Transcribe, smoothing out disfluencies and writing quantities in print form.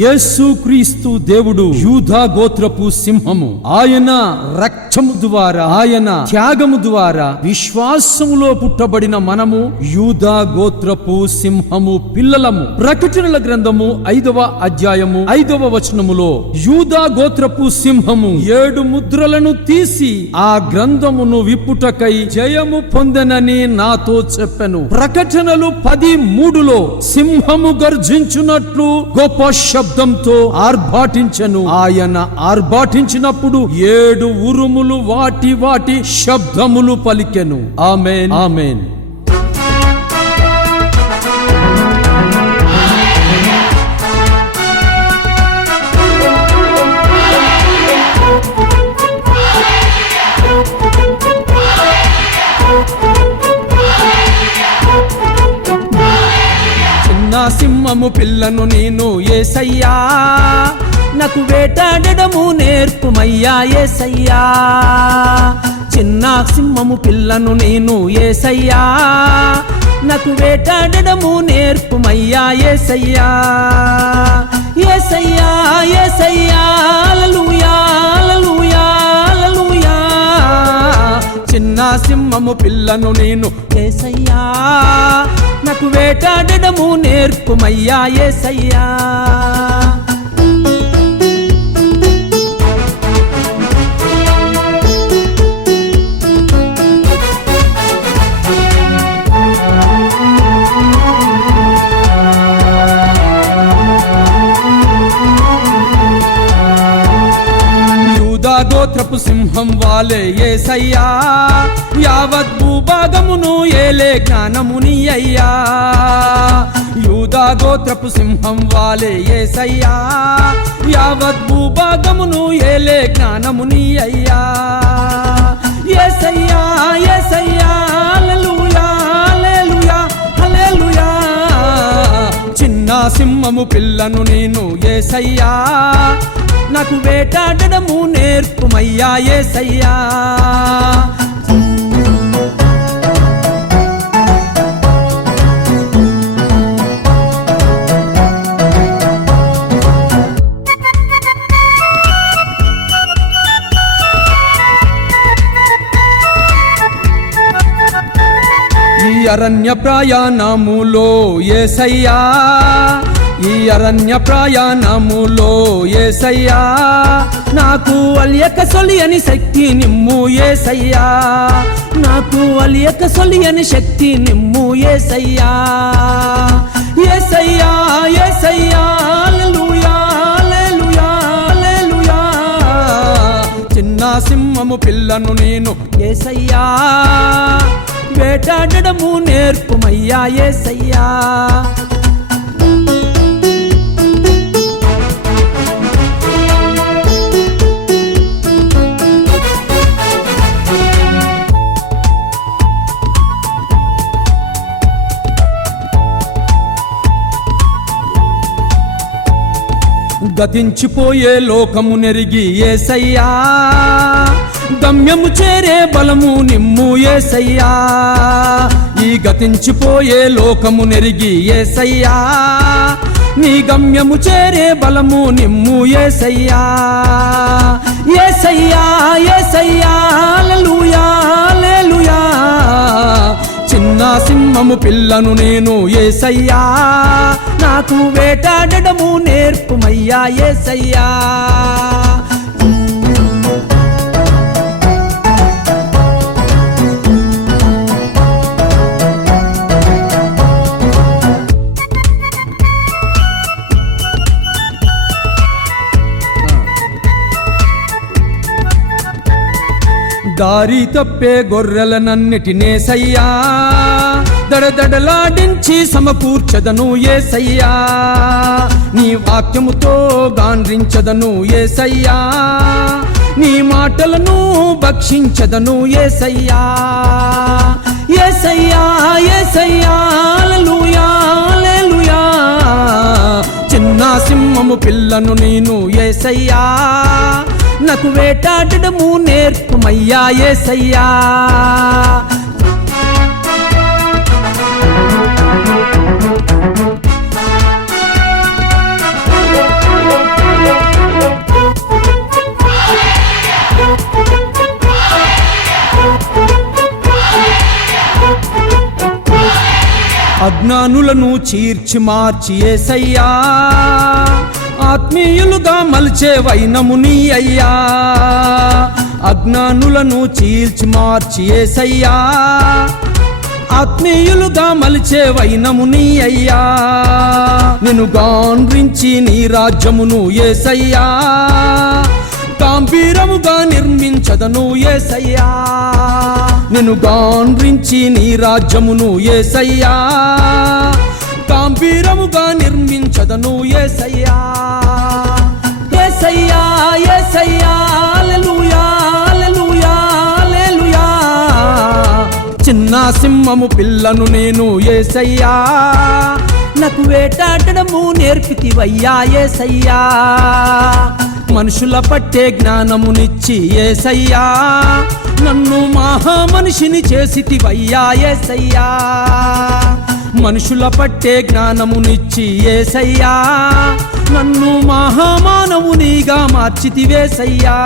యేసుక్రీస్తు దేవుడు యూదా గోత్రపు సింహము. ఆయన రక్తము ద్వారా, ఆయన త్యాగము ద్వారా విశ్వాసములో పుట్టబడిన మనము యూదా గోత్రపు సింహము పిల్లలము. ప్రకటనల గ్రంథము 5వ అధ్యాయము 5వ వచనములో యూదా గోత్రపు సింహము 7 ముద్రలను తీసి ఆ గ్రంథమును విప్పుటకై జయము పొందెనని నాతో చెప్పెను. ప్రకటనలు 10:3లో సింహము గర్జించున్నట్లు గొప్ప శబ్దంతో ఆర్భాటించెను. ఆయన ఆర్భాటించినప్పుడు 7 ఉరుములు వాటి వాటి శబ్దములు పలికెను. ఆమేన్, ఆమేన్. నా సింహము పిల్లను నేను యేసయ్యా, నాకు వేటాడడము నేర్పుమయ్యా యేసయ్యా. చిన్న సింహము పిల్లను నేను యేసయ్యా, నాకు వేటాడడము నేర్పుమయ్యా యేసయ్యా. యేసయ్యా యేసయ్యా హల్లెలూయా హల్లెలూయా హల్లెలూయా. చిన్న సింహము పిల్లను నేను యేసయ్యా, నాకు వేటాడడము నేర్పుమయ్యా యేసయ్యా. యూదా గోత్రపు సింహం వాలే యేసయ్యా, యావత్ భూభాగమును ఏలే జ్ఞానముని అయ్యా. యూదా గోత్రపు సింహం వాలే యేసయ్యా, యావత్ భూభాగమును ఏలే జ్ఞానముని అయ్యా. యేసయ్యా యేసయ్యా హల్లెలూయా హల్లెలూయా హల్లెలూయా. చిన్న సింహము పిల్లను నేను యేసయ్యా, నాకు వేటాడడము నేర్పుమయ్యా యేసయ్యా. ఈ అరణ్య ప్రయాణములో యేసయ్యా, ఈ అరణ్య ప్రయాణములో యేసయ్యా, నాకు అలియక సొలియని శక్తి నిమ్ము యేసయ్యా, నాకు అలియక సొలియని శక్తి నిమ్ము యేసయ్యా. యేసయ్యా యేసయ్యా హల్లెలూయా హల్లెలూయా హల్లెలూయా. చిన్న సింహము పిల్లను నేను యేసయ్యా, వేటాడడము నేర్పుమయ్యా యేసయ్యా. గతించిపోయే లోకము నెరిగి యేసయ్యా, గమ్యము చేరే బలము నిమ్ము యేసయ్యా. ఈ గతించిపోయే లోకము నెరిగి యేసయ్యా, నీ గమ్యము చేరే బలము నిమ్ము యేసయ్యా. యేసయ్యా యేసయ్యా హల్లెలూయా హల్లెలూయా. చిన్న సింహము పిల్లను నేను యేసయ్యా, నాకు వేటాడడము నేర్పుమయ్యా యేసయ్యా. దారి తప్పే గొర్రెలనన్నిటినేసయ్యా, దడదడలాడించి సమకూర్చదను యేసయ్యా. నీ వాక్యముతో గాండ్రించదను యేసయ్యా, నీ మాటలను భక్షించదను యేసయ్యా. యేసయ్యా యేసయ్యా హల్లెలూయా హల్లెలూయా. చిన్న సింహము పిల్లను నేను యేసయ్యా, నాకు వేటాడడము నేర్పుమయ్యా యేసయ్యా. అజ్ఞానులను చీర్చి మార్చి యేసయ్యా ఆత్మీయులుగా మలిచే వైనము నీ అయ్యా అజ్ఞానులను చీల్చి మార్చి యేసయ్యా ఆత్మీయులుగా మలిచే వైనము నీ అయ్యా నిన్ను గాండ్రించి నీ రాజ్యమును యేసయ్యా గంభీరముగా నిర్మించదను యేసయ్యా నిన్ను గాండ్రించి నీ రాజ్యమును యేసయ్యా గంభీరముగా నిర్మించదను యేసయ్యా యేసయ్యా యేసయ్యా హల్లెలూయా హల్లెలూయా హల్లెలూయా చిన్న సింహము పిల్లను నేను యేసయ్యా నాకు వేటాడడము నేర్పితివయ్యా యేసయ్యా మనుషుల పట్టే జ్ఞానమునిచ్చి యేసయ్యా నన్ను మహామనిషిని చేసితివయ్యా యేసయ్యా మనుషుల పట్టే జ్ఞానమునిచ్చి యేసయ్యా నన్ను మహామానవునిగా మార్చితివేసయ్యా